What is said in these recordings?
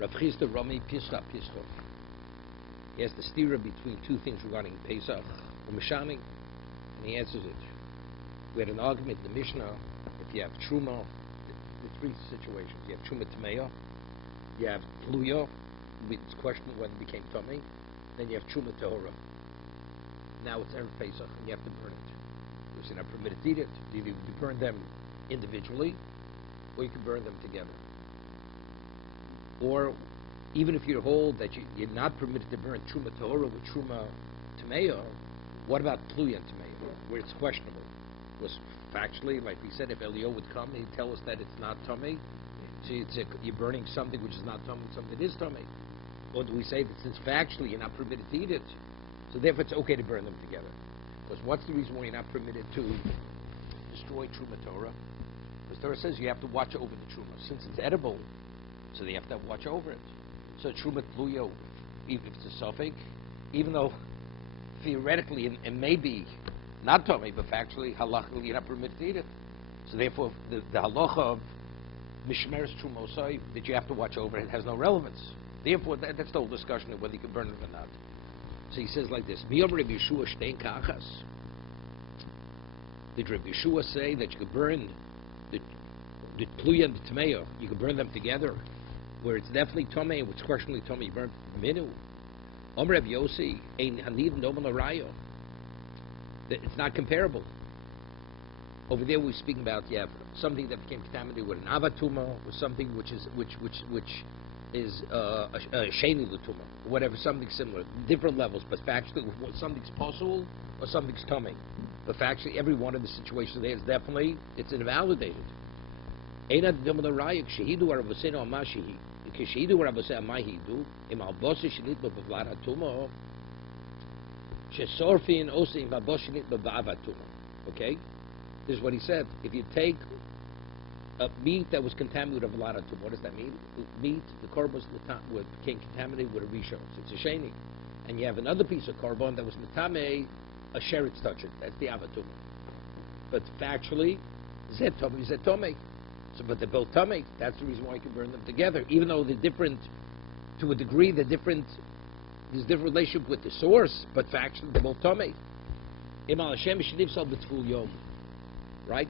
Rav Chisda Rami Pischa Pischa. He has the stira between two things regarding Pesach or Mishani, and he answers it. We had an argument in the Mishnah. If you have Truma, the three situations. You have Truma Tameya, you have Tluya, it's questionable when it became Tummy, then you have Truma Tahora. Now it's Erev Pesach, and you have to burn it. Because you're not permitted to eat it. Either you burn them individually, or you can burn them together. Or even if you're hold that you're not permitted to burn Truma Tahora with Truma Tameya, what about Tluya and Tameya, where it's questionable? Because factually, like we said, if Elio would come, he'd tell us that it's not tummy. So you're burning something which is not tummy, something that is tummy. Or do we say that since factually you're not permitted to eat it, so therefore it's okay to burn them together? Because what's the reason why you're not permitted to destroy Truma Torah? Because Torah says you have to watch over the Truma. Since it's edible, so they have to watch over it. So Truma Tluya, even if it's a suffix, even though theoretically it may be not tummy, but factually, halachically, you're not permitted to eat it. So therefore, the halacha of mishmeres trumosai that you have to watch over it has no relevance. Therefore, that's the whole discussion of whether you can burn it or not. So he says like this: Miyom Rabbi Yeshua shtein kachas. Did Rabbi Yeshua say that you could burn the tluya and the tameya? You could burn them together, where it's definitely tummy and what's questionably tummy. You burn minu. Om Rabbi Yossi ein hanid nomen l'rayo. It's not comparable. Over there we're speaking about you have something that became contaminated with an avatuma, or something which is a sheni l'tuma, whatever, something similar, different levels, but factually something's possible or something's coming. But factually every one of the situations there is definitely it's invalidated. Einad nomen l'rayo shehidu araboseno amashihi kishehidu araboseno amahidu im alboshe shenit b'vlad hatuma. Okay? This is what he said. If you take a meat that was contaminated with a lot of tum, what does that mean? Meat, the korban became contaminated with a rishon. It's a sheni. And you have another piece of korban that was metame, a sheretz toucher. That's the avatum. But factually, zetome. So, but they're both tummy. That's the reason why you can burn them together. Even though they're different, to a degree, they're different. There's a different relationship with the source, but factually they're both tummy. Right?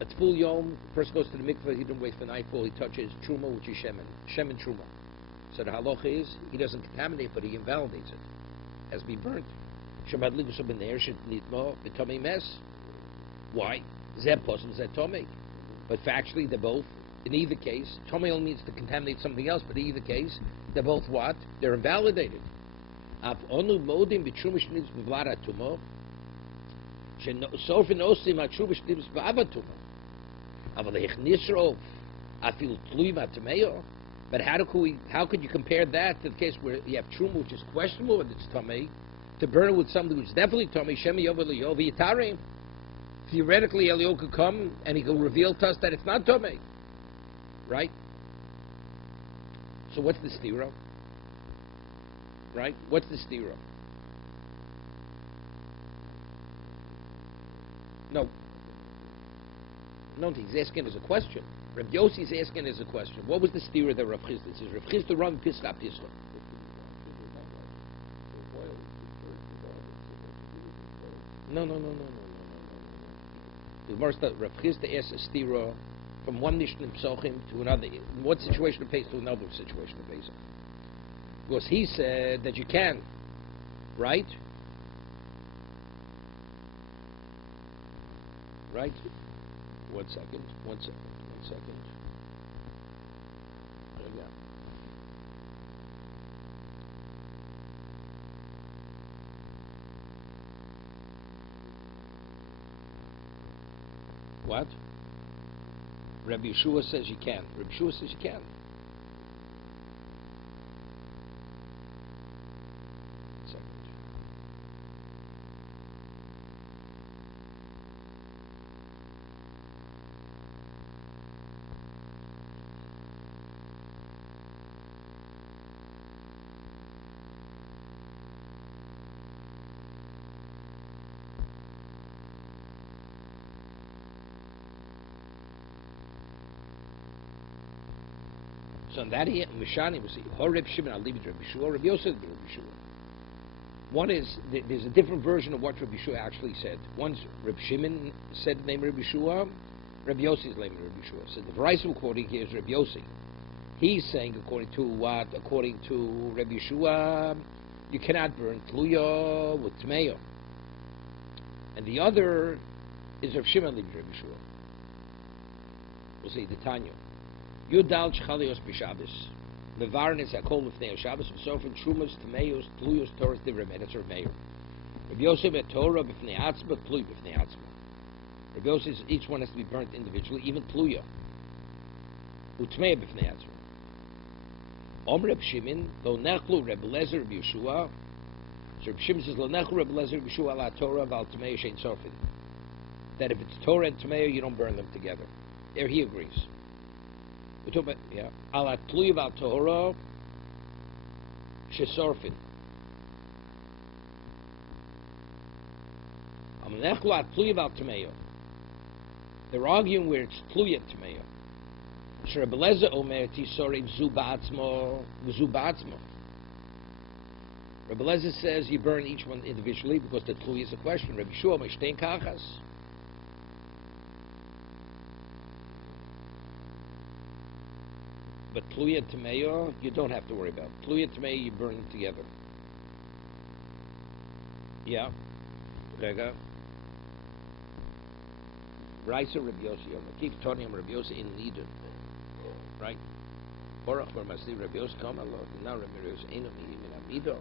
A tful yom, the person goes to the mikveh, he doesn't wait for nightfall, he touches truma, which is shemen truma. So the halacha is, he doesn't contaminate, but he invalidates it. It has to be burnt. Why? Zeb posum, zeb tomei. But factually they're both, in either case, tomei only means to contaminate something else, but in either case, they're both what? They're invalidated. Onu modim b'truma shnitz b'vlad hatuma, shesorfen osim ha'truma shnitz b'avatuma. Aval hechnisrov afil tlui v'atameyo. But how could you compare that to the case where you have truma, which is questionable whether it's tamei, to burn it with something which is definitely tamei? Shemi yovel yovi yitarim. Theoretically, Elio could come and he could reveal to us that it's not tamei, right? So what's the stira? Right? What's the stira? No, he's asking as a question. Rabbi Yossi is asking as a question. What was the stira that Rav Chisda says? Rav Chisda run pischa pischa. No. The Rav Chisda asks a stira from one Mishnah in Pesachim to another. In one situation of Pesach to another situation of Pesach. Because he said that you can, right? Right? One second. There you go. What? Rabbi Yeshua says you can. Rabbi Yeshua says you can. So on that here, Mishani will see, Reb Shimon al Reb Yeshua, Reb Yosef Reb Yeshua. One is, there's a different version of what Reb Yeshua actually said. One's Reb Shimon said the name Reb Yeshua, Reb Yosef's name Reb Yeshua. So the Verizon quoting here is Reb Yosef. He's saying, according to what? According to Reb Yeshua, you cannot burn Tluya with Tmeyo. And the other is Reb Shimon Reb Yeshua. We'll see, the Tanya. Yudal Chalios B'Shabbos. Levarnes Hakol Lefnei Shabbos. V'sofen Trumas Tmeyos Tluyos Torah Divrei That's Reb Meir. Reb Yosef et Torah B'Fnei Atzma Tluy B'Fnei Atzma. Reb Yosef says each one has to be burnt individually, even Tluya. Utmei B'Fnei Atzma. Om Reb Shimon Lo Nechlu Reb Lezer Reb Yeshua. So Reb Shimon says Lo Nechlu Reb Lezer Reb Yeshua Ala Torah Val Tmei Shein Sofin. That if it's Torah and Tmei, you don't burn them together. There he agrees. We're talking about, yeah, Ala Tluy Val Torah Shesorfin. Am Nechlu At Tluy Val Tmei. They're arguing where it's Tluy and Tmei. Reb Lezer Omer Tisore V'zu Ba'atzmo V'zu Ba'atzmo. Reb Lezer says you burn each one individually because the Tluy is a question. Reb Yeshua Meshtein Kachas. But Tluya and Tmeyo, you don't have to worry about. Tluya and Tmeyo, you burn them together. Yeah. Rega. Raisa Reb Yossi. Keep Tony Reb Yossi in Eden. Right? Orach for Masli Reb Yossi come along. Now Reb Yossi ain't in Amido.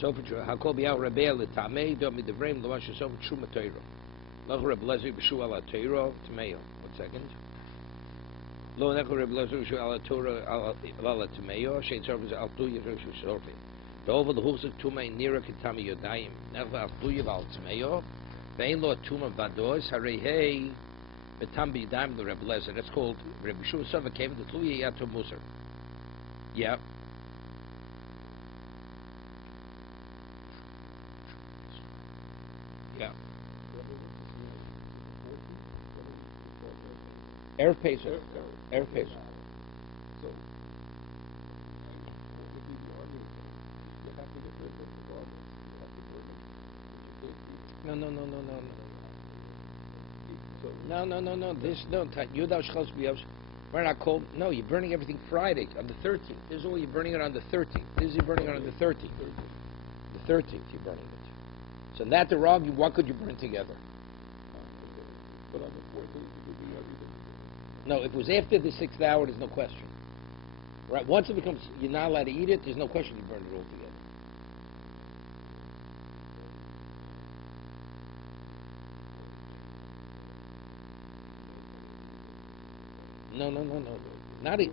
So for Hakol Bial Rebel the Tamei don't be the Vrem the Wash so for Shuma Teiro. Lach Reb Lezer B'Shua La Teiro Tmeyo. 1 second. Lo Nechol Reb Lezer B'Shua Ala Torah Ala Tmeyo. Shein Sorfin Al Tuya Reb Sorfin. The over the Husik Tumei Nira Kitami Yodayim. Nechol Al Tuya Val Tmeyo. Vein Lo Tuma Vados Harei Hey. Betam B'Yadayim the Reb Lezer. That's called Reb Yeshua Sova came to Tuya Yato Musar. Yeah. Yeah. Erev Pesach. Erev Pesach. So, if you be arguing, you have to get rid of the garments. You have to burn them. No. This no. Yudal Shchos B'Yos. We're not called. No, you're burning everything Friday on the 13th. This is all you're burning it on the 13th. This is you're burning it on the 13th. The 13th you're burning it. So in that they're arguing, what could you burn together? But on the 14th, it would be everything. No, if it was after the 6th hour, there's no question. Right? Once it becomes, you're not allowed to eat it, there's no question you burn it all together. No. Not it.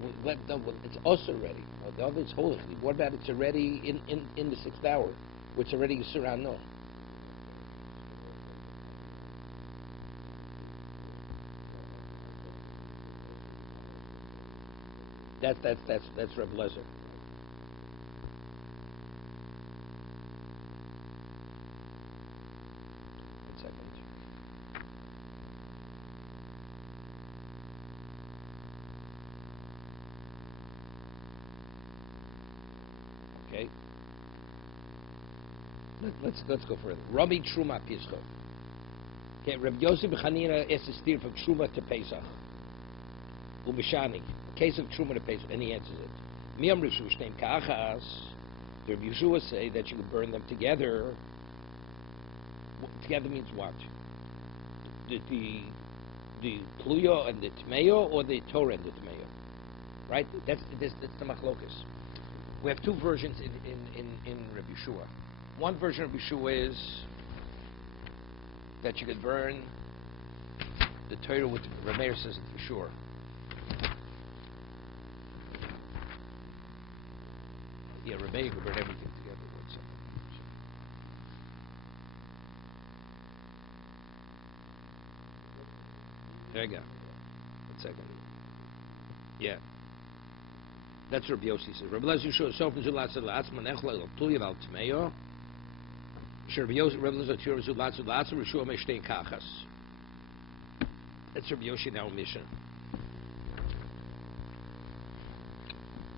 It's us already. The other is holy. What about it's already in the 6th hour, which already is surround no. That's Reb Lezer. 1 second. Okay. Let's go further. Rabbi Truma Pischo. Okay, Reb Yosef Chanina is a steer from Truma to Pesach. Umishani. Case of Truma to Pesach, and he answers it. Miyam Rishu Shteim Kachas. The Reb Yeshua say that you can burn them together. Together means what? The Tluyo and the Tmeyo, or the Torah and the Tmeyo? Right? That's the Machlokas. We have two versions in Reb Yeshua. One version of Yeshua is that you could burn the Torah with the Reb Meir says it for sure. Yeah, Reb Meir could burn everything together. 1 second. There you go. 1 second. Yeah. That's Rabbi Yossi says. Rabbi Lezer Sofen Zulat Zulat Manechla Tuyav Al Tmeyo. Rabbi Lezer Zulat Zulat Rishua Meshtein Kachas. That's Rabbi Yossi now mission.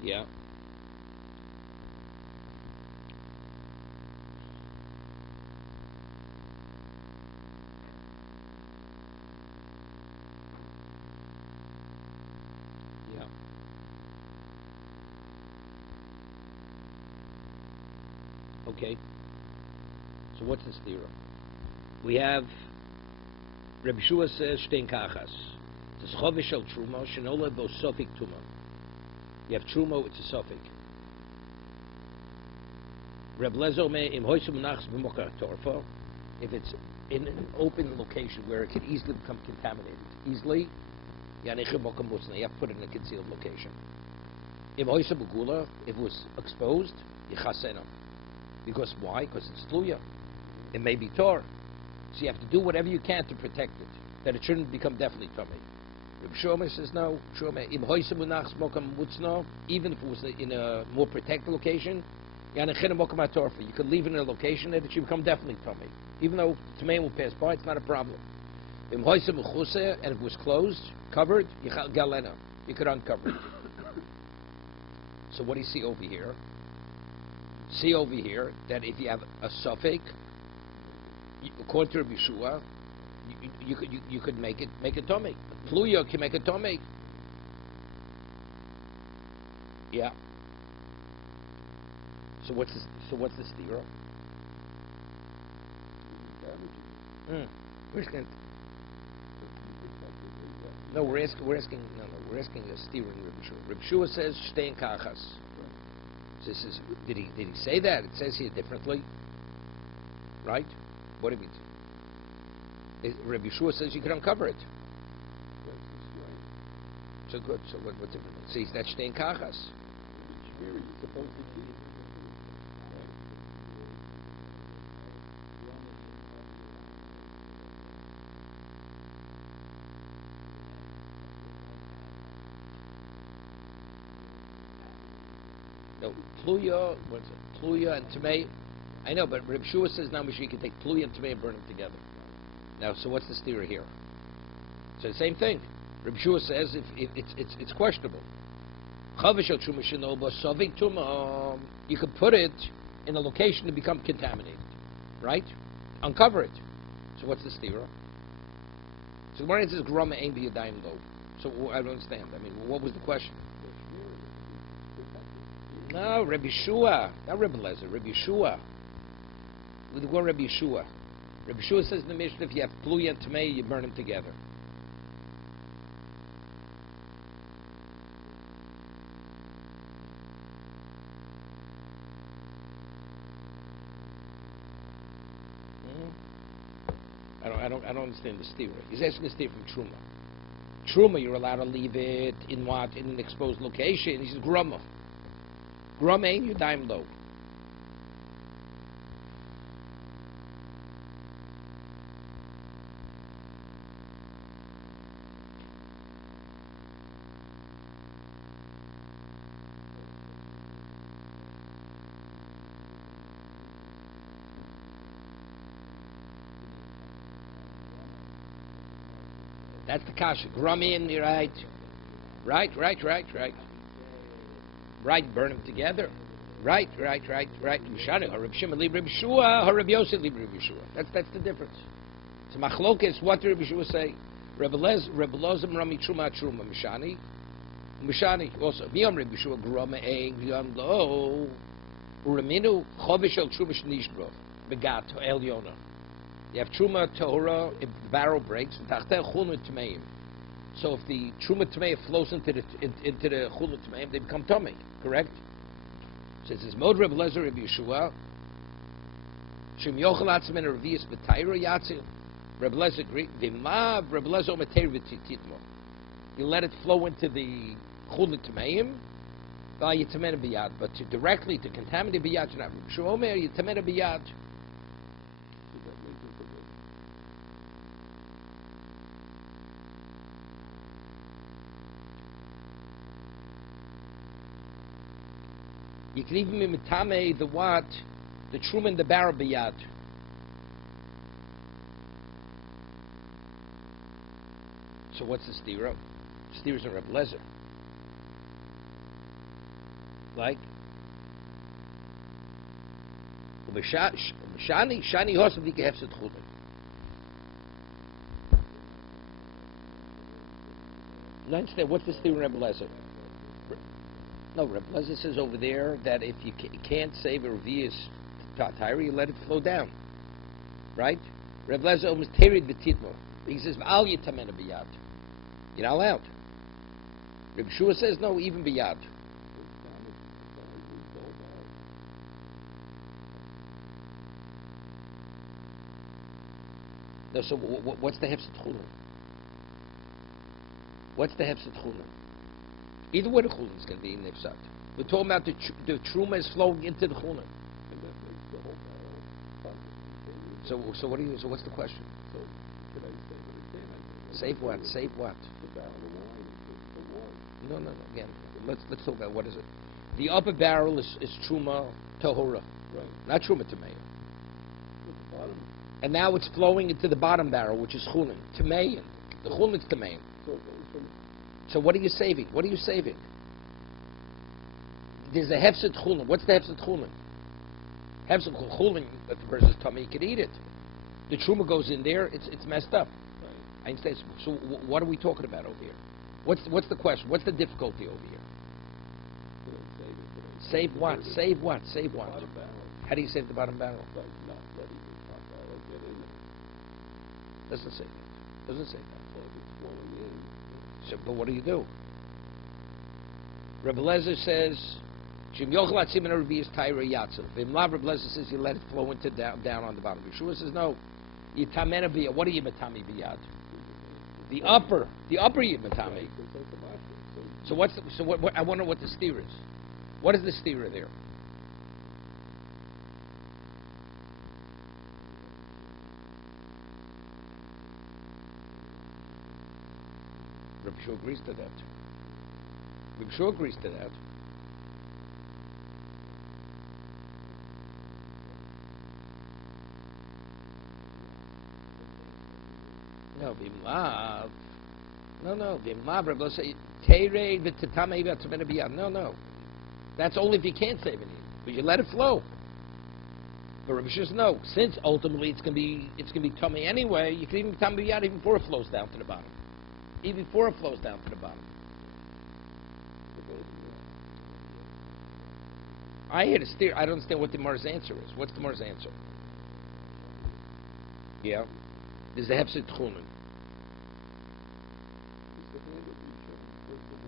Yeah. Yeah. Okay. So what's this theorem? We have Rabbi Shua says Shtein Kachas. This Chovish Shel Truma Shenola Bo Sofik Tuma. You have Truma, it's a Sofik. Reb Lezo me Im Hoysum Nachs B'Mokar Torfa. If it's in an open location where it could easily become contaminated, easily, Yanichim Mokam Mutzna. You have to put it in a concealed location. Im Hoysum Begula, if it was exposed, Yichasena. Because why? Because it's Tluya. It may be Tor. So you have to do whatever you can to protect it, that it shouldn't become definitely tummy. Rabbi Shlomo says no. Even if it was in a more protected location, you could leave it in a location that it should become definitely tummy. Even though Tamei will pass by, it's not a problem. And if it was closed, covered, you could uncover it. So what do you see over here? See over here that if you have a suffix, according to Rabbi Shua, you could make a tummy. Pluya can make a tummy. Yeah. So what's this theorem? We're asking a steering Rabbi Shua. Rabbi Shua says Shtein Kachas. This is did he say that? It says here differently. Right? What do you mean? Rabbi Shua says you can uncover it. So good. So what different? See, that's Shtein Kachas. No, Pluya, what's it? Pluya and Tamei. I know, but Reb Shua says now you can take Pluya and Tamei and burn them together. Now, so what's the theory here? So the same thing. Reb Shua says if it's questionable. You could put it in a location to become contaminated, right? Uncover it. So what's this theory? So the Gemara says Grama ain't be a dime low. So I don't understand. I mean, what was the question? No, Rabbi Shua, not Rabbi Lezer, Rabbi Shua. With the word Rabbi Shua. Rabbi Shua says in the Mishnah, if you have Pluya and Tamei, you burn them together. I don't understand the theory. He's asking this theory from Truma. Truma, you're allowed to leave it in what? In an exposed location. He says Grama. Grama ain't your dime low. That's the kasha. Grumin, you're right. Right. Right, burn them together. Right. Mishani, or Reb Shimon li Reb Shua, or Reb Yosef li Reb Shua. That's the difference. So machlokes, what did Reb Shua say? Reb Lozim Rami Truma Mishani. Mishani also. Miyam Reb Shua Groma Ein Miyam Lo. Uraminu Chovish El Truma Shnishbro Begat El Yona. You have Truma Torah, if the barrel breaks, so if the Truma Tamei flows into the Chulu Tameim, they become Tomei, correct? So it says, Mod Reb Lezer Reb Yeshua, Shem Yochel Atzmen Revius B'Tayra Yatzil, Reb Lezer agreed, V'mav Reb Lezer Ometer V'Titmo. You let it flow into the Chulu Tameim, V'Yitamena B'Yad, but directly to contaminate B'Yad, you're not Reb Yeshua Omer, Yitamena B'Yad. You can even be mitame the what, the truma and the barrel biyad. So what's the stira? Stira's a Reb Lezer. Like, shani hosam dike hefset chulin. You understand? What's this theory, Rebbe Lezer? No, Rebbe Lezer says over there that if you can't save a revius tire, you let it flow down, right? Rebbe Lezer almost terid v'titmo. He says, "Al yitamena biyad." You're not allowed. Rebbe Shua says, "No, even biyad." No, so what's the hefset chulin? What's the hefset chulin? Either way, the chulin is going to be in nefsat. We're talking about the truma is flowing into the chulin. So what do you? So what's the question? So can I say what it's saying? Save what? Save what? The barrel of wine is the wine. No. Again, let's talk about what is it. The upper barrel is truma tohora, Right. not truma tamei. At the bottom. And now it's flowing into the bottom barrel, which is chulin, tamei. The chulin is tamei. So it goes from. So what are you saving? What are you saving? There's a hefset chulin. What's the hefset chulin? Hefset chulin, if the person's tummy, you could eat it. The truma goes in there, it's messed up. Right. I understand. So what are we talking about over here? What's the question? What's the difficulty over here? Can I save it? Can I Save what? it? Save what? Save what? Bottom barrel. How do you save the bottom barrel? By not letting the top barrel get in it. Doesn't say that. Doesn't say that. So if it's flowing in. So, but what do you do? Rebbe Lezer says, "Shem yochel atzim and is taira yatzav." V'imlav Rebbe Lezer says you let it flow into down on the bottom. Yeshua says no. Yitamena biyad. What are you matami biyad? The upper yimatami. So what? I wonder what the steer is. What is the steer there? Rabbi Shua agrees to that. Rabbi Shua agrees to that. No, v'imlav. No, v'imlav. Rabbi say teirei v'tetamei v'atzavena biyad. No. That's only if you can't save any, but you let it flow. But Rabbi says no. Since ultimately it's gonna be tummy anyway, you can even be tummy biyad even before it flows down to the bottom. Even before it flows down to the bottom. I hear the steer. I don't understand what the Mar's answer is. What's the Mar's answer? Yeah. There's the hefset chulin.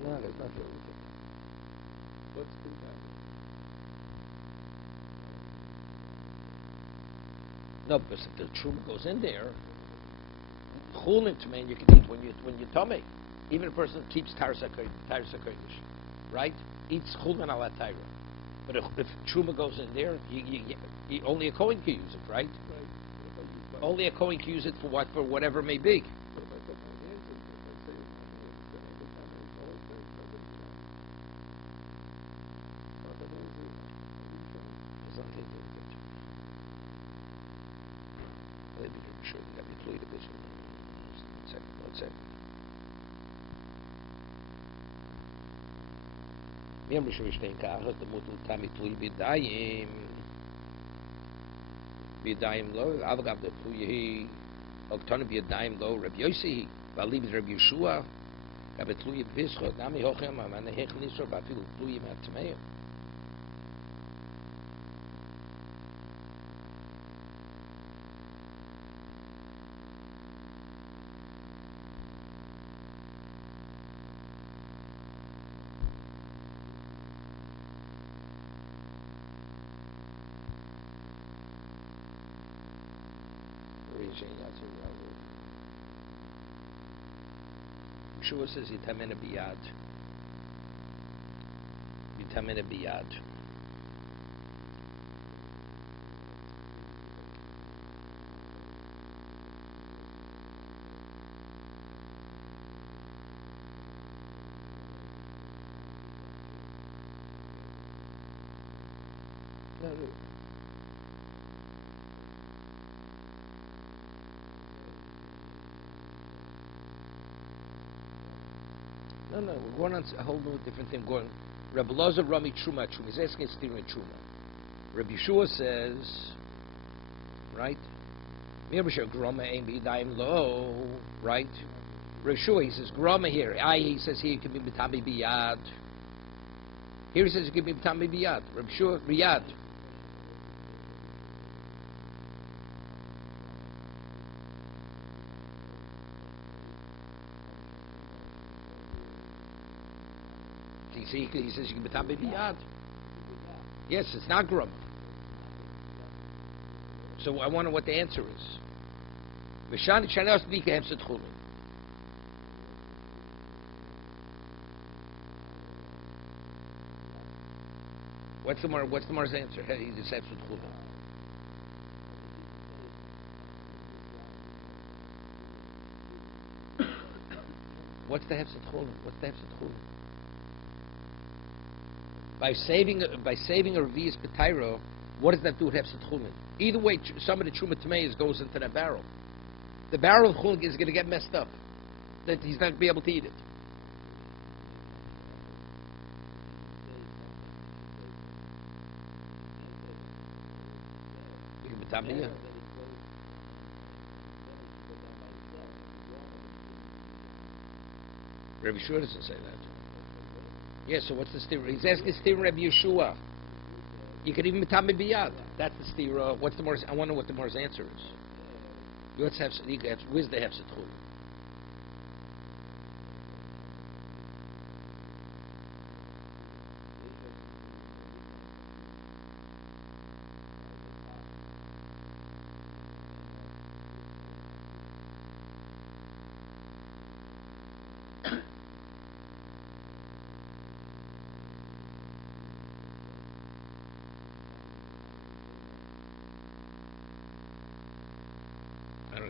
No, there's nothing. Let's do that. No, because if the truma goes in there, chulin to man you can eat when you tummy. Even a person keeps tarsa kodesh, right? Eats chulin ala taira. But if truma goes in there, you only a kohen can use it, right? Right. Only a kohen can use it for what, for whatever it may be. But if I put my hands in, if I say my hands, then every time I go in there, it doesn't count. Put my hands in, There's nothing to do with it. Let me make sure that we clear the vision. One second. מי אמרו שמשתין ככה, תמותו תמי תלוי בידיים לא, אבל גם תלוי היא, או קטנו בידיים לא, רבי יוסי היא, ועלי ברבי ישוע, גם תלוי ביסחו, נמי הוכם, אבל הכניסו, ואפילו תלוי מהטמאים. Yeshua says yitamena biyad. Yitamena biyad. No, we're going on a whole new different thing. Going, Rabbi Loza Rami Truma. He's asking steering Truma. Rabbi Yeshua says, right? Right? Rabbi Yeshua, he says, Grama here. He says here, it can be Mitami Biyad. Here he says it can be Mitami Biyad. Rabbi Yeshua, Riyad. See, he says you can Mitami Biyad. Yes, it's not Grama. So I wonder what the answer is. V'shani Shanas Dika Hemset Chulin. What's the Mar's answer? He just says with Chulin. What's the Hemset Chulin? What's the Hemset Chulin? By saving a Revius Petairo, what does that do with Hefset Chulin? Either way, some of the Truma Tameis goes into that barrel. The barrel of Chulin is going to get messed up. That he's not going to be able to eat it. You can B'tamiyah. Rabbi Yeshua doesn't say that. Yeah, so what's the stira? He's asking stira Rabbi Yeshua. You could even Mitami Biyad. That's the stira. What's the Mor's? I wonder what the Mor's answer is. Where's the Hefset Chulin?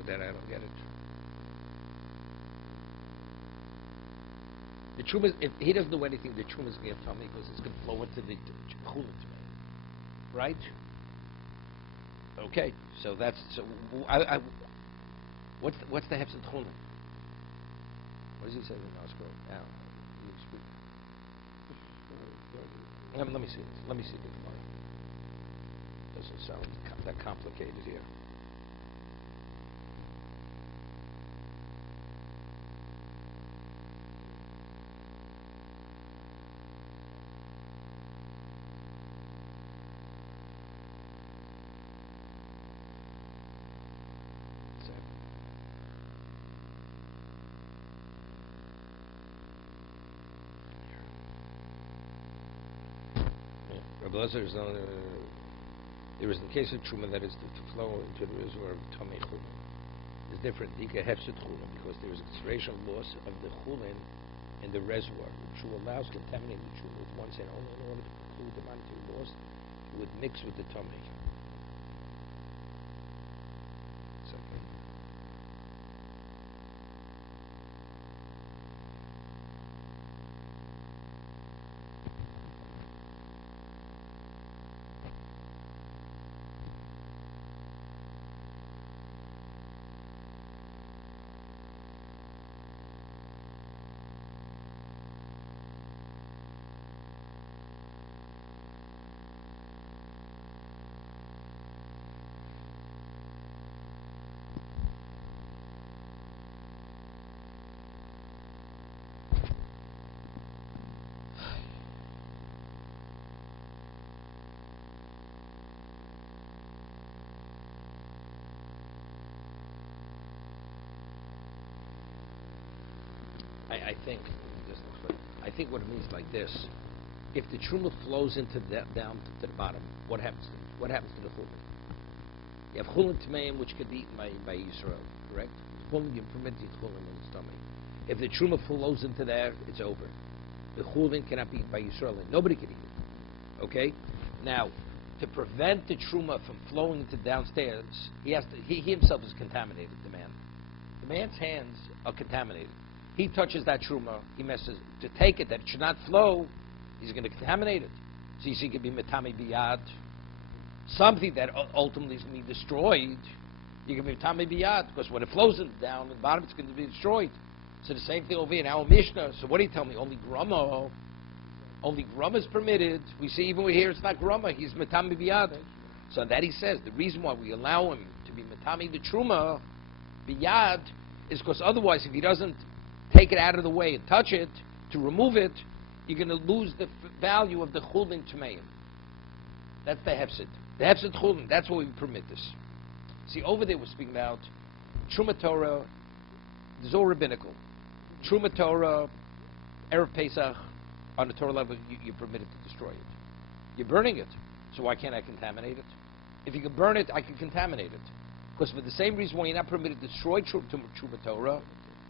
I don't get it. The truma, if he doesn't do anything, the truma is going to tell me because it's going to flow into the chulin, right? Okay, so that's so. What's the hefset chulin? What does he say in the Oscar? Let me see. Let me see the Gemara. Doesn't sound that complicated here. There is the case of truma that is to flow into the reservoir of tamei chulin. It's different. Dika hefset chulin because there is a consideration loss of the chulin in the reservoir, which allows contaminating the truma with one hand only in order to preclude the monetary loss. It would mix with the tamei. I think what it means like this: if the truma flows into down to the bottom, what happens to the chulin? You have chulin tmeim which could be eaten by Yisrael, correct? Chulin, you permit to eat chulin in its stomach. If the truma flows into there, it's over. The chulin cannot be eaten by Yisrael, and nobody can eat it. Okay? Now, to prevent the truma from flowing into downstairs, he himself is contaminated. The man's hands are contaminated. He touches that truma, he messes. To take it, that it should not flow, he's going to contaminate it. So you see, it could be metami biyad, something that ultimately is going to be destroyed. You can be metami biyad because when it flows down the bottom, it's going to be destroyed. So the same thing over here. Now Mishnah. So what do you tell me? Only grama. Only grama is permitted. We see even here it's not grama. He's metami biyad. So that he says the reason why we allow him to be metami the truma biyad is because otherwise, if he doesn't take it out of the way and touch it to remove it, you're going to lose the value of the chulin tmeim. That's the hefsid. The hefsid chulin. That's why we permit this. See, over there we're speaking about Truma Torah. There's all rabbinical. Truma Torah, Erev Pesach, on the Torah level, you're permitted to destroy it. You're burning it, so why can't I contaminate it? If you can burn it, I can contaminate it. Because for the same reason why you're not permitted to destroy Truma Torah,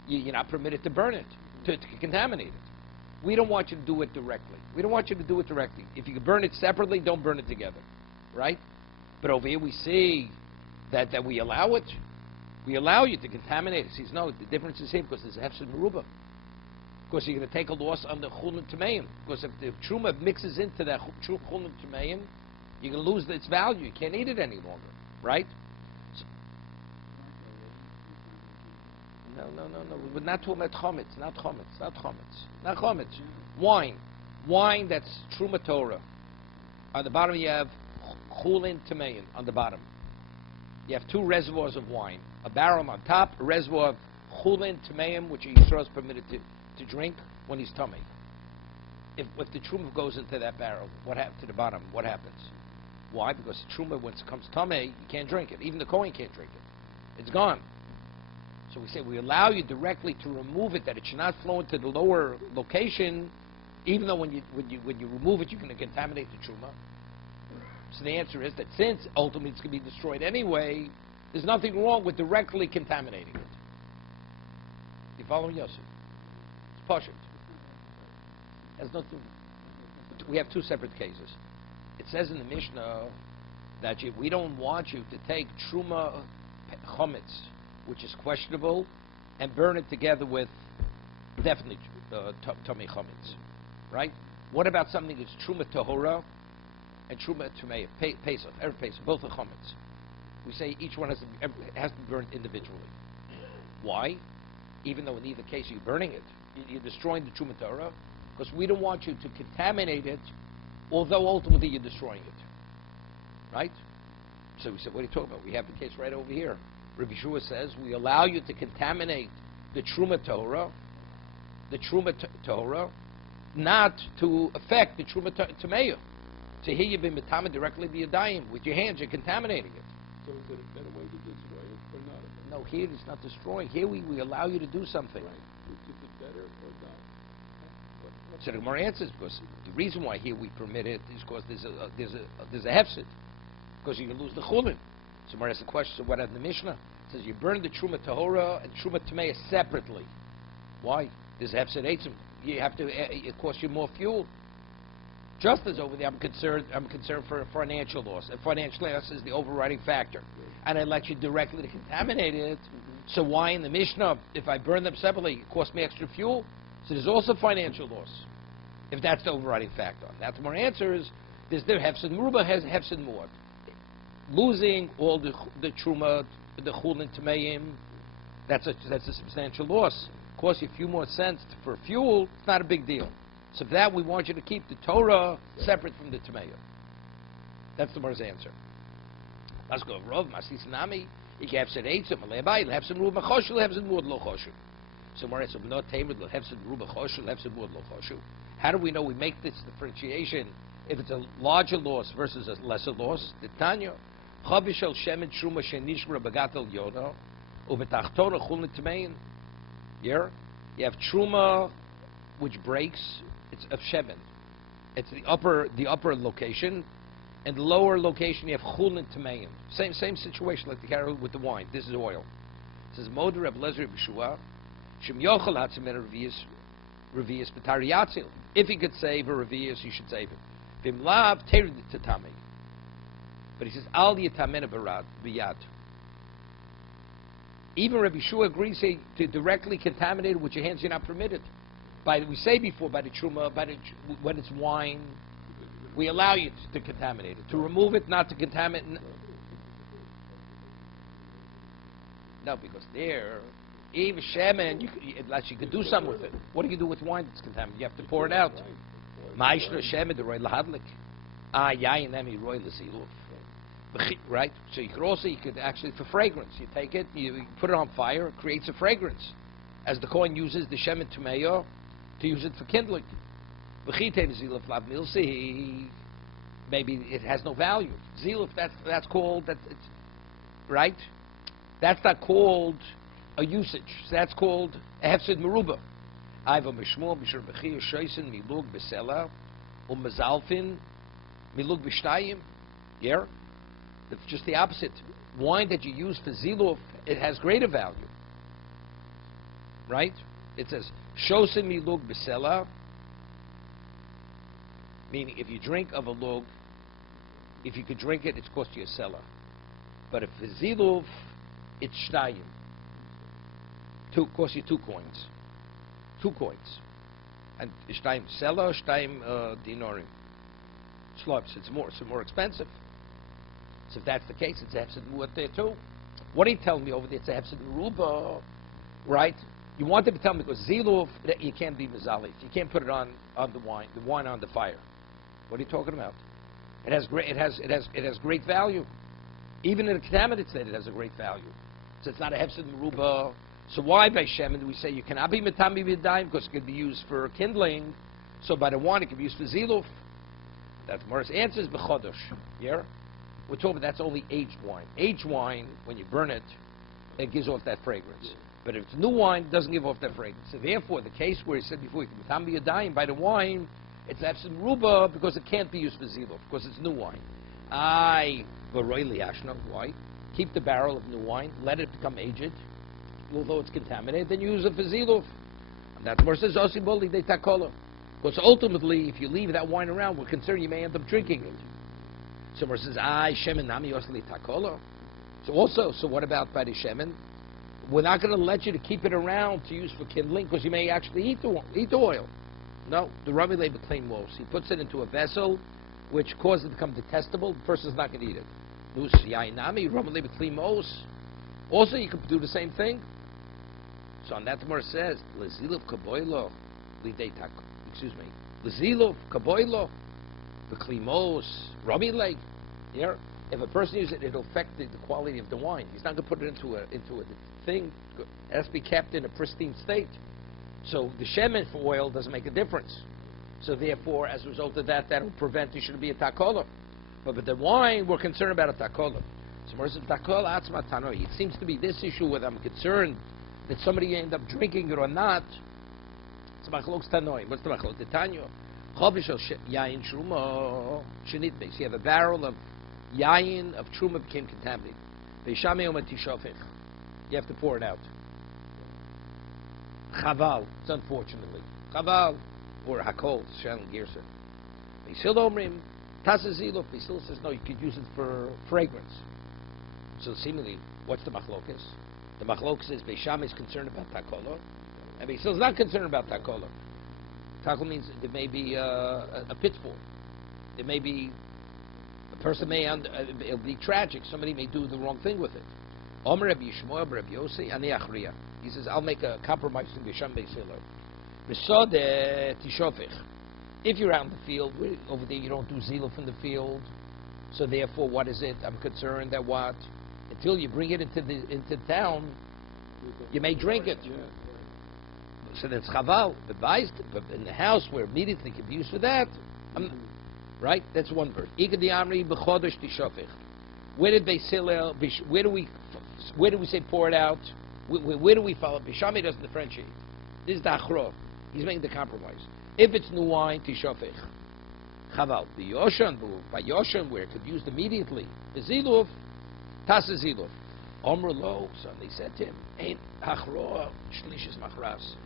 you're not permitted to burn it, to contaminate it. We don't want you to do it directly. We don't want you to do it directly. If you can burn it separately, don't burn it together. Right? But over here we see that we allow it. We allow you to contaminate it. He says, no, the difference is here because there's a hefsed meruba. Because you're going to take a loss on the chulin tmeim. Because if the truma mixes into that chulin tmeim, you're going to lose its value. You can't eat it any longer. Right? So, no. We're not talking about chometz. Not chometz. Wine. Wine that's truma Torah. On the bottom you have chulin tmeim on the bottom. You have two reservoirs of wine. A barrel on top, a reservoir of chulin tmeim, which Yisrael is permitted to drink when he's tummy. If the truma goes into that barrel, what happens to the bottom? What happens? Why? Because the truma, when it comes tummy, you can't drink it. Even the Kohen can't drink it. It's gone. So we say we allow you directly to remove it, that it should not flow into the lower location, even though when you remove it, you're going to contaminate the truma. So the answer is that since ultimately it's going to be destroyed anyway, there's nothing wrong with directly contaminating it. You follow me, Yosef? It's pashut. Has nothing. We have two separate cases. It says in the Mishnah that we don't want you to take truma chometz, which is questionable, and burn it together with definitely tummy chometz, right? What about something that's truma tahora and truma tumei, pesach, erev pesach, both are chometz? We say each one has to be burned individually. Why? Even though in either case you're burning it, you're destroying the truma Torah, because we don't want you to contaminate it, although ultimately you're destroying it, right? So we said, what are you talking about? We have the case right over here. Rabbi Shua says we allow you to contaminate the truma Torah, not to affect the truma Tameya. So here you've been metama directly to your dayim. With your hands, you're contaminating it. So is it a better way to destroy it or not? No, here it's not destroying. Here we allow you to do something. Right. Is it better or not? So the Gemara answers, because the reason why here we permit it is because there's a hefsid, because you can lose the chulin. So Gemara asks the question, so what happened in the Mishnah? It says you burn the truma tahora and truma tameya separately. Why? There's hefsid eitzim. You have to. It costs you more fuel. Just as over there, I'm concerned for financial loss. And financial loss is the overriding factor. And I let you directly to contaminate it. So why in the Mishnah, if I burn them separately, it costs me extra fuel? So there's also financial loss, if that's the overriding factor. That's more answers. There's the hefsid meruba has hefsid more. Losing all the truma, the chulin tameim, that's a substantial loss. Costs you a few more cents for fuel. It's not a big deal. So for that, we want you to keep the Torah separate from the Tameya. That's the Gemara's answer. Let's go. Rav Masis Nami. You can have said eitzim alebai. You have some ruba choshu. You have some muad lo choshu. So Gemara said, "Not tamed. You have some ruba choshu. You have some muad lo choshu." How do we know we make this differentiation if it's a larger loss versus a lesser loss? The Tanya chavishel shemen truma shenishmra bagatel yoda ubetachtona chulin tamein. Here you have truma which breaks. It's of shemen. It's the upper location, and the lower location you have chulin tameim. Same situation like the carol with the wine. This is oil. It says Moder Reb Lezer B'Shua Shem Yochel Hatzemer Revius B'Tari Yatzil. If he could save a revius, you should save it. Vim Lav Terid Tatami. But he says Al Yatamena B'Yad. Even Rabbi Shua agrees to directly contaminate it with your hands. You're not permitted. We say before by the truma, when it's wine, we allow you to contaminate it. To remove it, not to contaminate. No, because there Even shemen, unless you could do something with it. What do you do with wine that's contaminated? You have to pour it out. Ma'ishra shemen the roy lahadlik. Yayin emi roy l'ziluf. Right? So you could actually, for fragrance, you take it, you put it on fire, it creates a fragrance. As the Kohen uses the shemen tumeyo to use it for kindling. Maybe it has no value. Ziluf, that's called, right? That's not called a usage. So that's called a hefsid meruba. Aiva mishmor b'shur b'chiyah shoysin milug b'sela u'mazalfin milug b'shtayim. Yeah? It's just the opposite. Wine that you use for ziluf, it has greater value. Right? It says shosin milug b'sela, meaning if you drink of a lug, if you could drink it, it's cost you a sela. But if it's ziluf, it's shtayim. Cost you 2 coins. 2 coins. And shtayim sela, shtayim dinarim. Slops. It's more expensive. So if that's the case, it's a hefsid muat there too. What are you telling me over there? It's a hefsid meruba, right? You wanted to tell me because ziluf, you can't be mizalif. You can't put it on the wine on the fire. What are you talking about? It has great value. Even in a contaminated state, it has a great value. So it's not a hefsid meruba. So why by shemen do we say you cannot be metami b'yadayim because it could be used for kindling? So by the wine it could be used for ziluf. That's Morris answers b'chodosh. Yeah, we're talking about that's only aged wine. Aged wine, when you burn it, it gives off that fragrance. But if it's new wine, it doesn't give off that fragrance. So therefore, the case where he said before you can metami b'yadayim by the wine, it's hefsid meruba because it can't be used for ziluf because it's new wine. Why? Keep the barrel of new wine, let it become aged. Although it's contaminated, then use it for ziluf. And that's where it says osiboli de takola. Because ultimately, if you leave that wine around, we're concerned you may end up drinking it. So where it says, shemen nami osli takola. So what about by the shemen? We're not going to let you to keep it around to use for kindling because you may actually eat the oil. No, the Rabbi label clean wolves. He puts it into a vessel which causes it to become detestable. The person's not going to eat it. Nus yain nami, Rabbi label clean wolves. Also, you could do the same thing. So on that, Gemara says, "Lezilov kaboilo, lidei tak." Excuse me, lezilov kaboilo, the klimos, Rabbi leg. Yeah, if a person uses it, it'll affect the quality of the wine. He's not going to put it into a thing. It has to be kept in a pristine state. So the shemen for oil doesn't make a difference. So therefore, as a result of that, that will prevent it shouldn't be a takola. But the wine, we're concerned about a takola. So it seems to be this issue where I'm concerned that somebody end up drinking it or not. It's machlokes tanoim. What's the machlok? The tanyo. Chavishel yayin truma shenit base. You have a barrel of yayin of truma became contaminated. Beishame omatishofich. You have to pour it out. Chaval. It's unfortunately chaval or hakol shel girsa. Beisil omrim tasazilov. Beisil says no. You could use it for fragrance. So seemingly, what's the machlokas? The machlokas is Beisham is concerned about takola, and Beisil is not concerned about takola. Takola means there may be a pitfall. There may be a person may it'll be tragic. Somebody may do the wrong thing with it. Omer Rabbi Yishmael, Rabbi Yossi, ani achriya. He says, I'll make a compromise between Beisham and Beisil. Besode tishofich. If you're out in the field, over there you don't do ziluf in the field, so therefore, what is it? I'm concerned that what? Until you bring it into town, you may drink it. So that's chaval. But in the house where immediately can be used for that, right? That's one verse. Where did Beisil? Where do we say pour it out? Where do we follow? Bishami doesn't differentiate. This is the achro. He's making the compromise. If it's new wine, tishofech. Chaval. By Yoshan, where it could be used immediately. The ziluf. Tasa ziluf. Omer lo. So they said to him, "Ain't hachroa shlishis machras."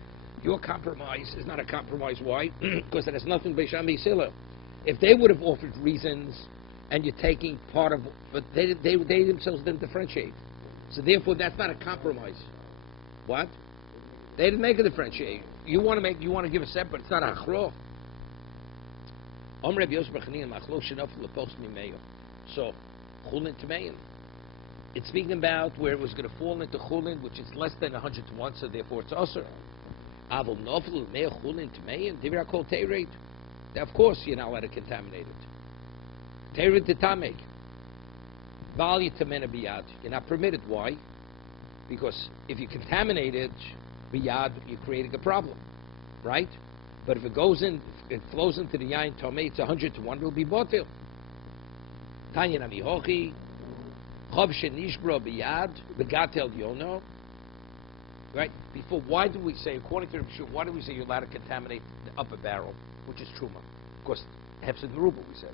Your compromise is not a compromise. Why? Because it has nothing Beisham Beisila. If they would have offered reasons, and you're taking part of, but they themselves didn't differentiate. So therefore, that's not a compromise. What? They didn't make a differentiate. You want to give a separate. It's not a hachroa. Omer Rabbi Yosef B'Chanin Machlok Shenof LePost Mimeyo. So chulin tamein. It's speaking about where it was going to fall into chulin, which is less than 100 to 1, so therefore it's usher. Avol noflu mei chulin tmein divra kol teiret. Of course, you're not allowed to contaminate it. Teiret tetamek. Val yitamena biyad. You're not permitted. Why? Because if you contaminate it, biyad, you're creating a problem, right? But if it goes in, if it flows into the yain tomei, it's 100 to 1, it'll be botil. Tanya nami hochi. Chav shenishbro biyad begatel yono. Right? Before, why do we say, according to the Shul, why do we say you're allowed to contaminate the upper barrel, which is truma? Of course, hefsed meruba, we said.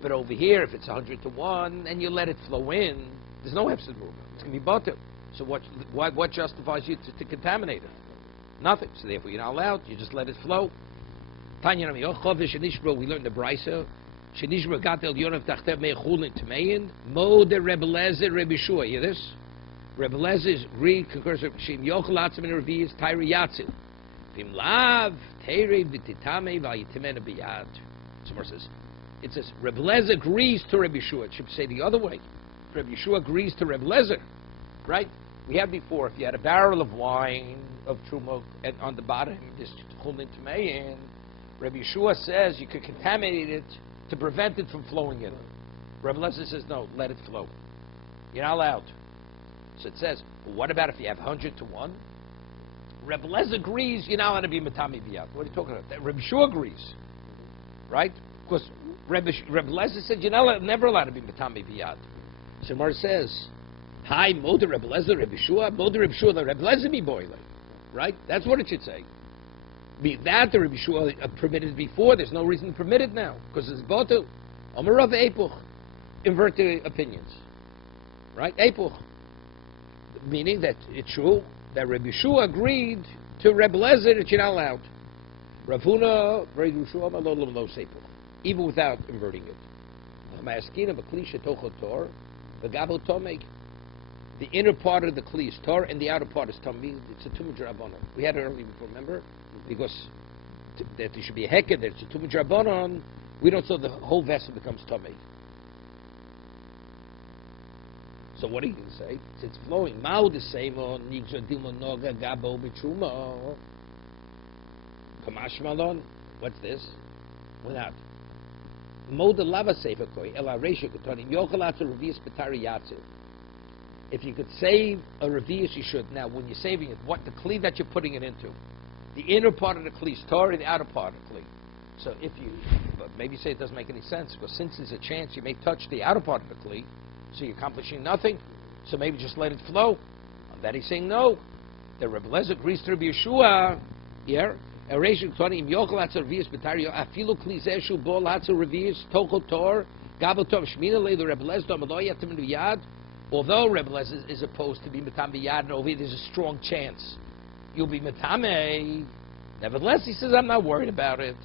But over here, if it's 100 to 1 and you let it flow in, there's no hefsed meruba. It's going to be butter. So what justifies you to contaminate it? Nothing. So therefore, you're not allowed. You just let it flow. Tanya nami chav shenishbro. We learned the brisa. Shenishbro gatel yonav tachtev mechulin tmein mo de Rebbe Lezer Rebbe Shua. Hear this? Rebbe Lezer's Greek concurs with Shem Yochel Atzim and Revius Tyre Yatzil. Vim Lav Teire V'Titame V'Yitimena B'Yad. Somewhere says, it says Rebbe Lezer agrees to Rebbe Shua. It should say the other way. Rebbe Shua agrees to Rebbe Lezer, right? We had before, if you had a barrel of wine of Truma and on the bottom this Chulin Tmein, Rebbe Shua says you could contaminate it to prevent it from flowing in. Rebbe Lezer says no, let it flow. You're not allowed. So it says, well, what about if you have 100 to 1? Rebbe Lezer agrees you're not allowed to be Matami Biyad. What are you talking about? That Rebbe Shua agrees. Right? Because Rebbe Lezer said you're never allowed to be Matami Biyad. So Mar says, hi, Moder Rebbe Lezer, Rebbe Shua, Moder Rebbe Shua, the Rebbe Lezer be boiling. Right? That's what it should say. Be that the Rebbe Shua permitted before, there's no reason to permit it now. Because it's Botu. Omarav Epuch. Invert the opinions. Right? Epuch. Meaning that it's true that Rebbe Shua agreed to Rebbe Lezer that you're not allowed. Ravuna, Rebbe Shua, even without inverting it. The inner part of the kli is tor, and the outer part is tamid. It's a tumah drabanon. We had it earlier before, remember? Because that there should be a heked, that it's a tumah drabanon. We don't, so the whole vessel becomes tamid. So what are you going to say? It's flowing. Mao the same on Nigzadimo Noga Gabo Bitruma. Kamash Malon. What's this? We're not. Moda Lava Sefer Koi, Ela Resha Kotoni, Yokalatsu Revius Petari Yatsu. If you could save a Revius, you should. Now, when you're saving it, what the Kli that you're putting it into? The inner part of the Kli is Torah, the outer part of the Kli. So if you, but maybe say it doesn't make any sense, because since there's a chance you may touch the outer part of the Kli, so you're accomplishing nothing. So maybe just let it flow. On that he's saying no. The Rebbe Lezer agrees to Rabbi Yeshua. Here, Ereishim Tony Im Yochel Hatzer Revius Betario Afilu Klizeshu Bol Hatzer Revius Tochel Tor Gabel Tov Shmina Le the Rebbe Lezer Domaloy Yatim Yad. Although Rebbe Lezer is opposed to be Matam B'Yad, and over here there's a strong chance you'll be Matame. Nevertheless, he says I'm not worried about it.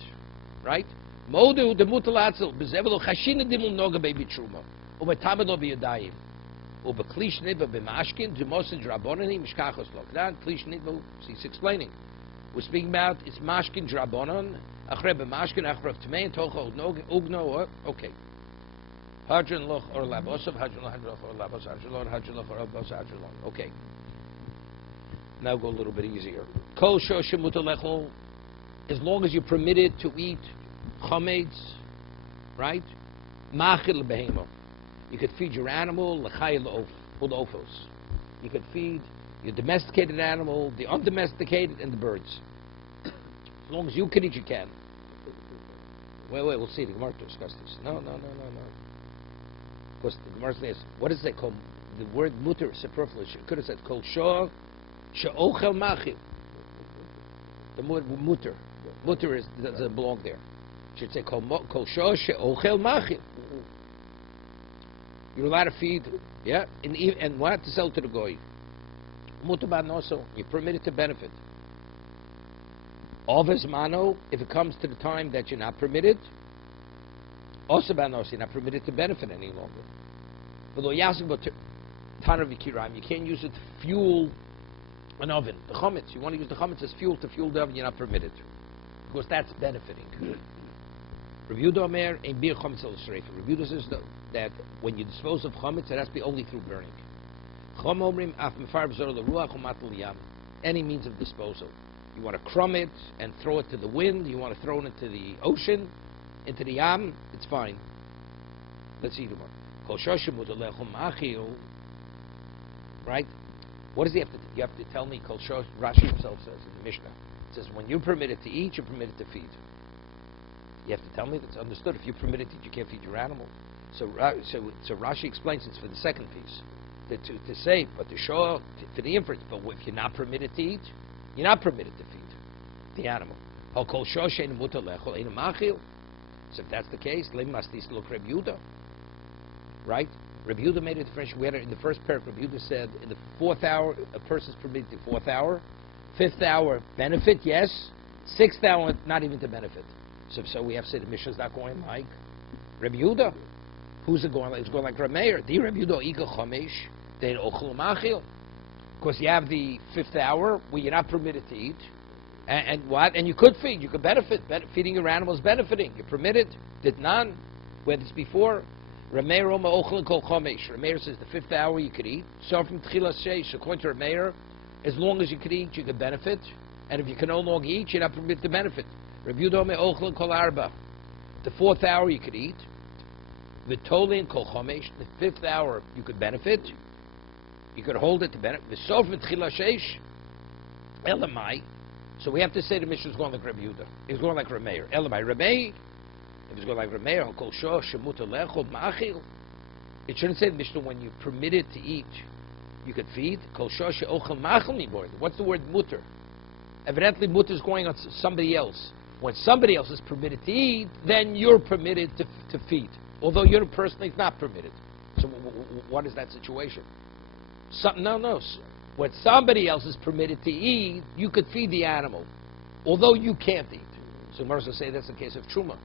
Right? Modu the Mutalatzel Bezevelo Chashina Dimul Noga Baby Truma. Ubetamelo B'Yadayim. Ubeklish Nidba B'Mashkin Dumosin Drabonanim Mishkachos Lokdan Klish Nidba. He's explaining. We're speaking about it's Mashkin Drabonon Achre B'Mashkin Achre Tmein Tocho Ugno. Okay. Hadron Loch or Labosov Hadron Loch or Labos Hadron Loch or Labos Hadron. Okay. Now go a little bit easier. Kol Shoshemutalechol. As long as you're permitted to eat chametz, right? Machil Behemo. You could feed your animal, l'ofos. You could feed your domesticated animal, the undomesticated, and the birds. As long as you can eat, you can. Wait, we'll see. The Gemara discuss this. No. Of course, the Gemara says, what does that call? The word mutter is superfluous. It could have said, kol she'ochel machil. The word mutter. Mutter doesn't belong there. It should say, kol she'ochel machil. You're allowed to feed, yeah, and what? To sell to the goy. Mutaban also, you're permitted to benefit. Ovis mano, if it comes to the time that you're not permitted, osabanos, you're not permitted to benefit any longer. You can't use it to fuel an oven. The chametz, you want to use the chametz as fuel to fuel the oven, you're not permitted. Because that's benefiting. Rabbi Yehuda Omer ein bir chametz el shreifa. Rabbi Yehuda says that when you dispose of chametz, it has to be only through burning. Chom omrim af mefar b'zor leruach u'matel yam. Any means of disposal. You want to crumb it and throw it to the wind. You want to throw it into the ocean, into the yam. It's fine. Let's see tomorrow. Kol shoshim u'tolechum achil. Right? What does he have to? You have to tell me. Kol shosh. Rashi himself says in the Mishnah. It says when you're permitted to eat, you're permitted to feed. You have to tell me that's understood. If you're permitted to eat, you can't feed your animal. So Rashi explains it's for the second piece. To say, but to show, for the inference, but if you're not permitted to eat, you're not permitted to feed the animal. So if that's the case, right? Rabbi Yehuda made a differentiation. We had it in the first paragraph. Rabbi Yehuda said in the 4th hour, a person's permitted the 4th hour. 5th hour, benefit, yes. 6th hour, not even to benefit. So we have to say the Mishnah's not going like Rabbi Yehuda. Who's it going like? It's going like Rameir. Di Rabbi Yehuda Iga Chomesh, Dein Ochel Machil. Because you have the 5th hour where you're not permitted to eat. And what? And you could feed. You could benefit. Feeding your animals benefiting. You're permitted. Did none. We had this before. Rameir Oma Ochel Kol Chomesh. Rameir says the 5th hour you could eat. So from Tchilas Sheish, according to Rameir, as long as you could eat, you could benefit. And if you can no longer eat, you're not permitted to benefit. Rabbi Yehuda Oma Ochel Kol Arba. The 4th hour you could eat. V'tolin Kol Chomesh. The 5th hour you could benefit. You could hold it to benefit. V'sof Tchilas Sheish. Elamai. So we have to say the Mishnah is going like Rabbi Yehuda. He's going like Rameir. Elamai Rameir. If it's going like Rameir, Kol Shor Shemut Lechol Ma'achil. It shouldn't say the Mishnah when you're permitted to eat, you could feed. Kol Shor She'ochel Ma'achil Mibor. What's the word mutter? Evidently, mutter is going on somebody else. When somebody else is permitted to eat, then you're permitted to feed. Although you're personally not permitted. So what is that situation? No. When somebody else is permitted to eat, you could feed the animal, although you can't eat. So Marsa say that's the case of truma.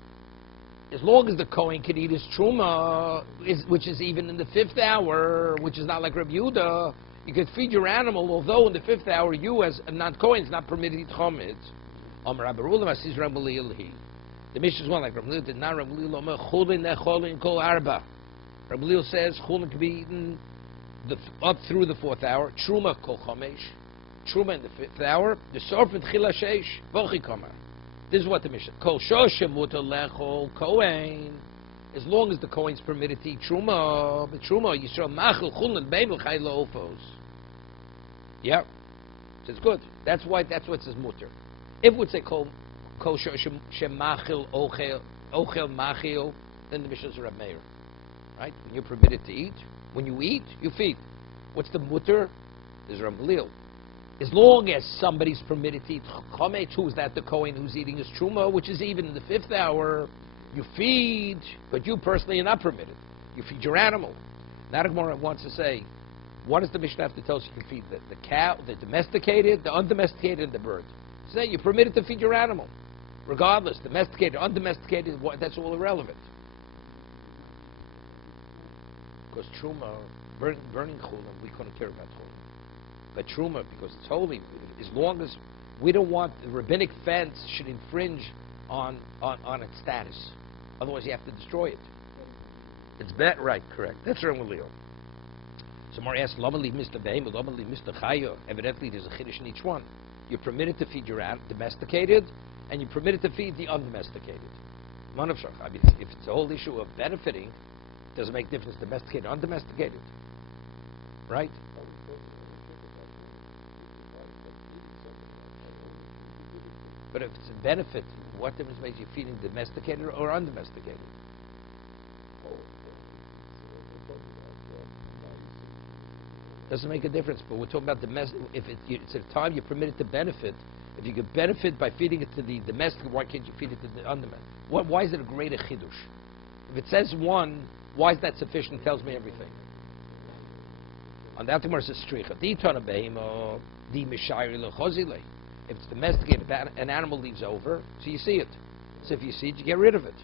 As long as the Kohen can eat his truma, which is even in the 5th hour, which is not like Rabbi Yehuda, you could feed your animal, although in the 5th hour you as a non-Kohen is not permitted to eat chometz. The Mishnah is one like Rabbi Yehuda did not. Rabbi Yehuda says chulin can be eaten up through the 4th hour. Truma kol chomesh. Truma in the 5th hour. The sorf and chila sheish. Vochi kamar. This is what the Mishnah. Kol shoshem mutar lechol kohen. As long as the Kohen's permitted to eat truma, but truma yisrael machil chulin beimel chayla ofos. Yeah, so it's good. That's why. That's what it says mutar. If it would say kol shoshem machil ochel machil, then the Mishnah is Reb Meir. Right? When you're permitted to eat. When you eat, you feed. What's the mutter? There's Rav Galil. As long as somebody's permitted to eat chometz, who is that? The Kohen who's eating his truma, which is even in the 5th hour, you feed, but you personally are not permitted. You feed your animal. Now the Gemara wants to say, what does the Mishnah have to tell us you can feed? The cow, the domesticated, the undomesticated, and the bird. Say you're permitted to feed your animal. Regardless, domesticated, undomesticated, that's all irrelevant. Because truma, burning chulim, we couldn't care about chulim. But truma, because it's holy, as long as we don't want the rabbinic fence should infringe on its status. Otherwise, you have to destroy it. It's right, correct. That's Rav Leo. So more asks, Lama leave Mr. Behem, Lama leave Mr. Chayo. Evidently, there's a chiddush in each one. You're permitted to feed your domesticated, and you're permitted to feed the undomesticated. I mean, if it's a whole issue of benefiting, does it make difference domesticated or undomesticated? Right? But if it's a benefit, what difference makes you feeding domesticated or undomesticated? Doesn't make a difference, but we're talking about domestic. If it's a time you're permitted to benefit, if you could benefit by feeding it to the domestic, why can't you feed it to the undomestic? Why is it a greater chiddush? If it says one, why is that sufficient? It tells me everything. On that Gemara says stricha. If it's domesticated, an animal leaves over, so you see it. So if you see it, you get rid of it.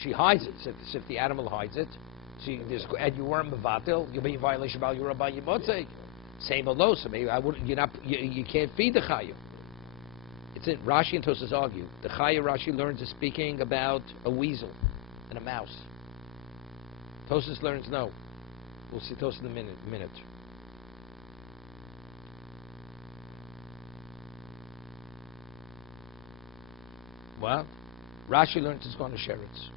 She hides it. So if the animal hides it, and you weren't mevatel, you'll be in violation of your rabbi yimotzei. Same below. So maybe you can't feed the chayu. It's in Rashi and Tosas argue. The Chaya Rashi learns is speaking about a weasel and a mouse. Tosas learns no. We'll see Tosas in a minute. Well, Rashi learns it's going to Sheretz.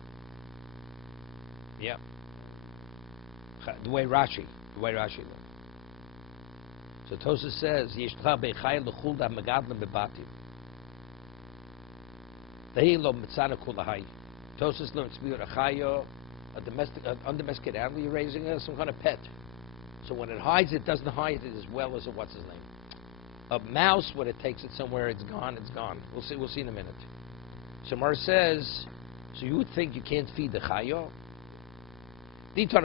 Yeah. The way Rashi learns. So Tosas says, Yishtcha bechayel l'chulda megadlim bebatim. They lo mitzana kulahai. Tosas learns to be a chayo, a domestic, an undomesticated animal you're raising, some kind of pet. So when it hides, it doesn't hide it as well as a what's his name. A mouse, when it takes it somewhere, it's gone. We'll see in a minute. So Mar says, so you would think you can't feed the chayo? It'll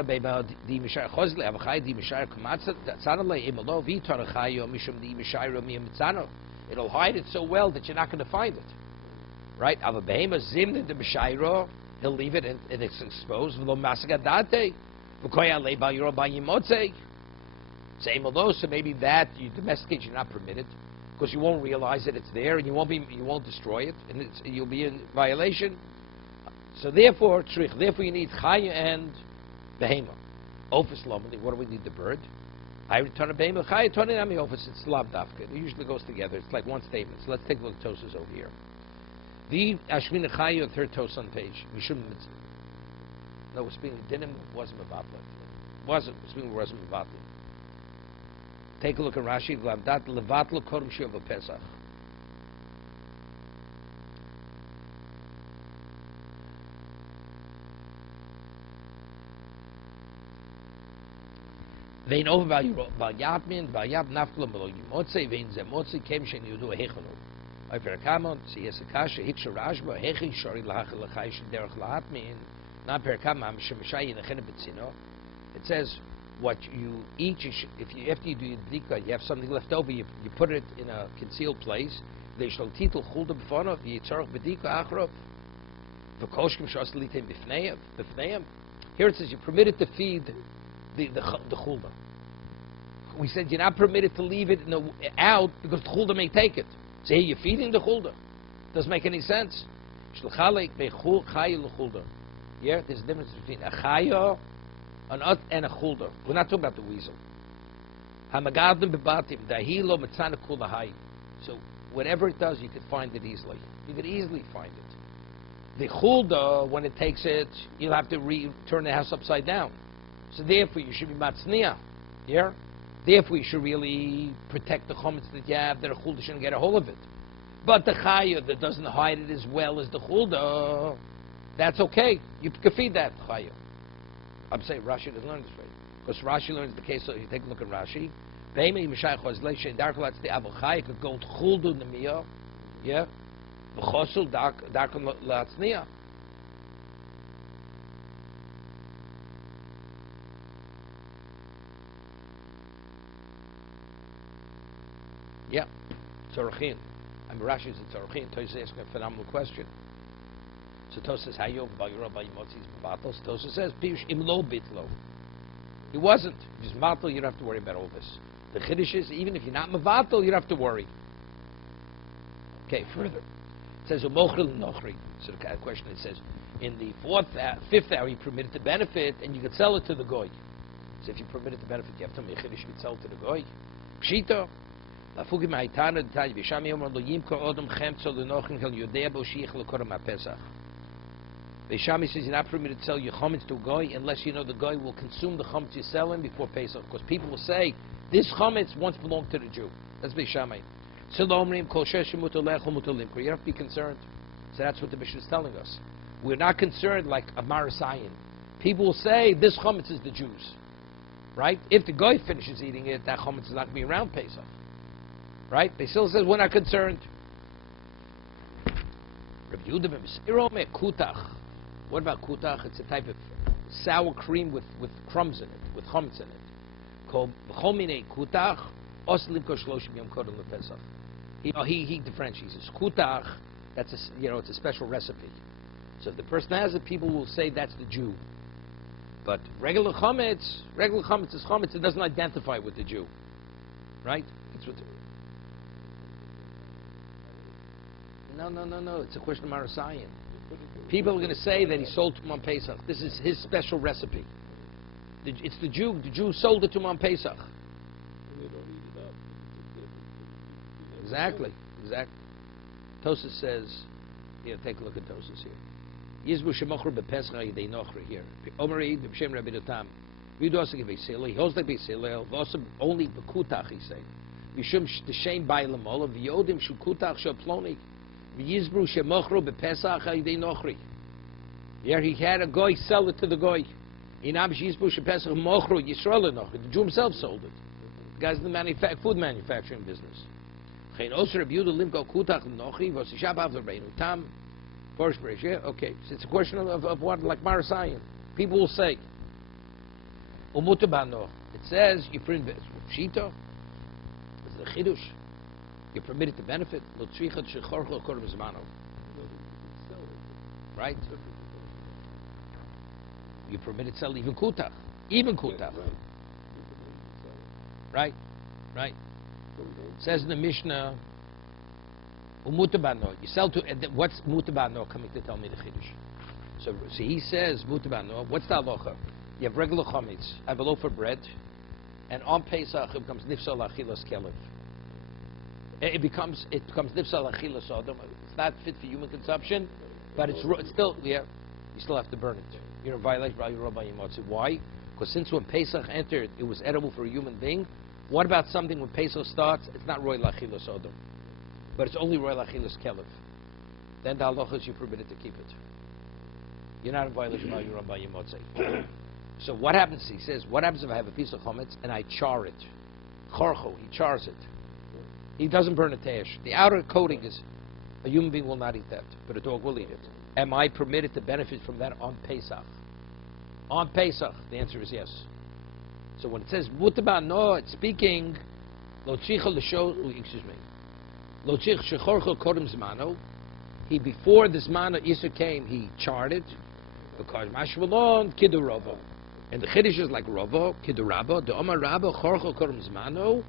hide it so well that you're not going to find it. Right? He'll leave it and it's exposed. So maybe that you domesticate, you're not permitted, because you won't realize that it's there and you won't destroy it, and you'll be in violation. So therefore you need chaya and behema. Ofis lomeli. What do we need? The bird. I return a behema. Chaya toni nami ofis. It's lav dafka. It usually goes together. It's like one statement. So let's take a look at Tosas over here. The Ashmina Chaya, third Tos on page. We shouldn't. No, we're speaking dinim wasn't mevatla. Wasn't. We're speaking wasn't mevatla. Take a look at Rashi. Lavdat levatla kodem shiva pesach. Vein over by Yatmin, by Yab Nafla Melo Yimotze, Vein Zemotze, Kem Shen Yudu Hechelu. I Perkamon, Siesakasha, Hiksha Rajba, Hechi, Shori Lahachel Lachai, Derech Lahatmin, Not Perkamam, Shemashai, and Betzino. It says, what you eat, after you do your bdika, you have something left over, you put it in a concealed place. They shall title Chulda B'fonov, Yitzarach B'dika Achrov, V'koshkim Shoslitim B'fneim. Here it says you're permitted to feed the chulda. We said you're not permitted to leave it out because the chulda may take it. So here you're feeding the chulda. Doesn't make any sense. Yeah, there's a difference between a chaya and a chulda. We're not talking about the weasel. So whatever it does, you can find it easily. You can easily find it. The chulda, when it takes it, you'll have to turn the house upside down. So therefore, you should be matzniya. Yeah? Therefore, you should really protect the chometz that you have, that a chulda shouldn't get a hold of it. But the chaya that doesn't hide it as well as the chulda, that's okay. You can feed that chaya. I'm saying Rashi doesn't learn this way. Because Rashi learns the case, so you take a look at Rashi. Could go to chulda nemiya. Yeah? V'chosul darkon latzniya. Yeah, tzorachin. I'm Rashi is a tzorachin. Tosas is asking a phenomenal question. So Tosas says, "How you about your rabbi motzis b'vatos?" Tosas says, "Pirush imlo bitlo." He wasn't. If he's matal, you don't have to worry about all this. The chiddush is, even if you're not mevatel, you don't have to worry. Okay, further. It says, "Umochel nochri." So the question it says, in the fifth hour, you permitted to benefit, and you could sell it to the goy. So if you permitted to benefit, you have to make chiddush, you could sell it to the goy. Pshita. Beishami says you're not permitted to sell your chometz to a goy unless you know the goy will consume the chometz you're selling before Pesach. Because people will say, this chometz once belonged to the Jew. That's Beishami. You have to be concerned. So that's what the Mishnah is telling us. We're not concerned like a Marasayan. People will say, this chometz is the Jews. Right? If the goy finishes eating it, that chometz is not going to be around Pesach. Right? They still says we're not concerned. What about kutach? It's a type of sour cream with crumbs in it, with chametz in it. He differentiates. Kutach, that's it's a special recipe. So if the person has it, people will say that's the Jew. But regular chametz is chametz. It doesn't identify with the Jew. Right? It's what. No. It's a question of Marasayan. People are going to say that he sold to him on Pesach. This is his special recipe. It's the Jew. The Jew sold it to him on Pesach. Exactly. Tosas says, here, take a look at Tosas here. Yizbu shemochru bepesach yidei nochri here. Omeri b'shem Rabbi Dotam. V'yidu give a sila. He holds like a sila. V'osam only b'kutach he say. V'shum t'shem bay l'mola. V'yodim shu kutach shu ploni. V'yizbu shemochru bepesach yidei nochri. Here he had a goy sell it to the goy. Inam sheyizbu shepesach mochru Yisrael nochri. The Jew himself sold it. The guy's in the food manufacturing business. Okay, so it's a question of what, like Marasayan. People will say, it says, you print Pshita, it's the Chidush, you're permitted to benefit, right? You're permitted to sell even Kutach. Right? It says in the Mishnah, umutabano. You sell to, what's mutabano coming to tell me the Chiddush? So he says mutabano. What's the halacha? You have regular chametz. I have a loaf of bread, and on Pesach it becomes nifsal achilas kelev. It becomes nifsal achilas adam. It's not fit for human consumption, but it's still, yeah, you still have to burn it. You're in violation of Rabbi Yimotzi. Why? Because since when Pesach entered, it was edible for a human being. What about something when Pesach starts? It's not roy lachilas odom, but it's only roy lachilas kelev. Then the halacha is you're permitted to keep it. You're not in violation of your Rabbi Yimotzi. So what happens? He says, what happens if I have a piece of chametz and I char it? Chorcho, he chars it. He doesn't burn it to ash. The outer coating is, a human being will not eat that, but a dog will eat it. Am I permitted to benefit from that on Pesach? On Pesach, the answer is yes. So when it says mutaba no, it's speaking lo tzricha l'sho. Excuse me. Lo tzrich shechorcho kodem zmano. He before this mana Isser came, he charted because mashmalon kidu ravo, and the chiddush is like ravo kidu rabo. The omar rabo chorcho kodem zmano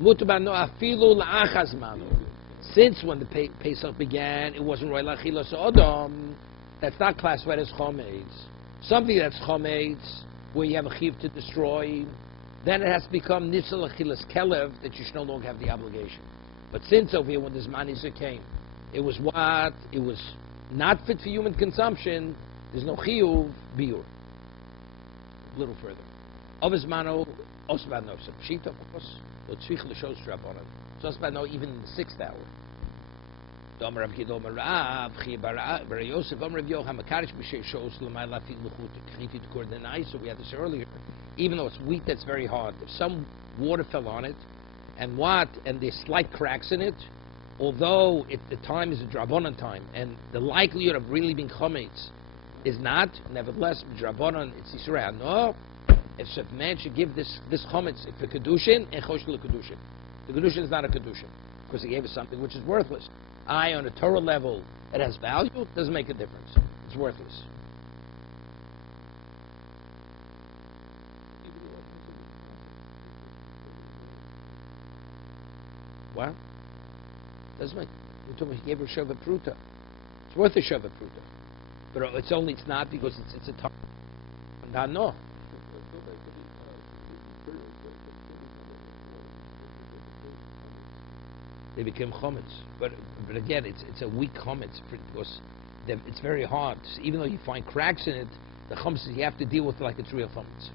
mutaba no afilu la'achas zmano. Since when the Pesach began, it wasn't roy lachilas odom. That's not classified as chometz. Something that's chometz, where you have a chiv to destroy, then it has to become nitzal achilas kelev, that you should no longer have the obligation. But since over here, when this manisa came, it was what? It was not fit for human consumption. There's no chiyuv biur. A little further. Ovizmano osbano pshita of course. Lo tzrich l'shos drabonan. So osbano even in the 6th hour. Domer Rav Gidol Marav Chibar Bar Yosef Omer Rav Yocham Makarish B'Shei Shos L'May Lafid L'Chut Chifit Kordenai. So we had this earlier. Even though it's wheat that's very hard, if some water fell on it, and there's slight cracks in it, although the time is a drabonan time, and the likelihood of really being chometz is not, nevertheless drabonan it's Yisrael. No, if a man should give this chometz for kedushin and chosh l'kedushin, the kedushin is not a kedushin because he gave us something which is worthless. On a Torah level, it has value. It doesn't make a difference. It's worthless. What? Doesn't make. We're talking. He gave her shava pruta. It's worth a shava pruta, but it's not because it's a Torah. No. They became chometz, but again, it's a weak chometz because it's very hard. Even though you find cracks in it, the chometz you have to deal with it like it's real chometz.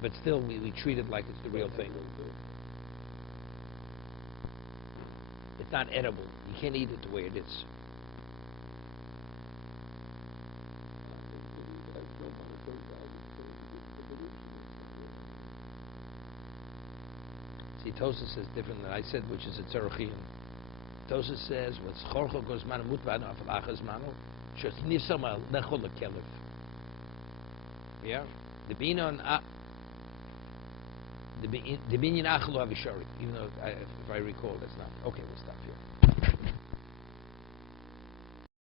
But still, we treat it like it's the real thing. It's not edible. You can't eat it the way it is. See, Tosas says different than I said, which is a tzarachiyim. Tosas says, "What's chorcho goes manu mutbanu afalachas manu shesnisama lechol lekelev." Yeah, the binon the binyan achlu avishari. Even though if I recall, that's not okay. We'll stop here.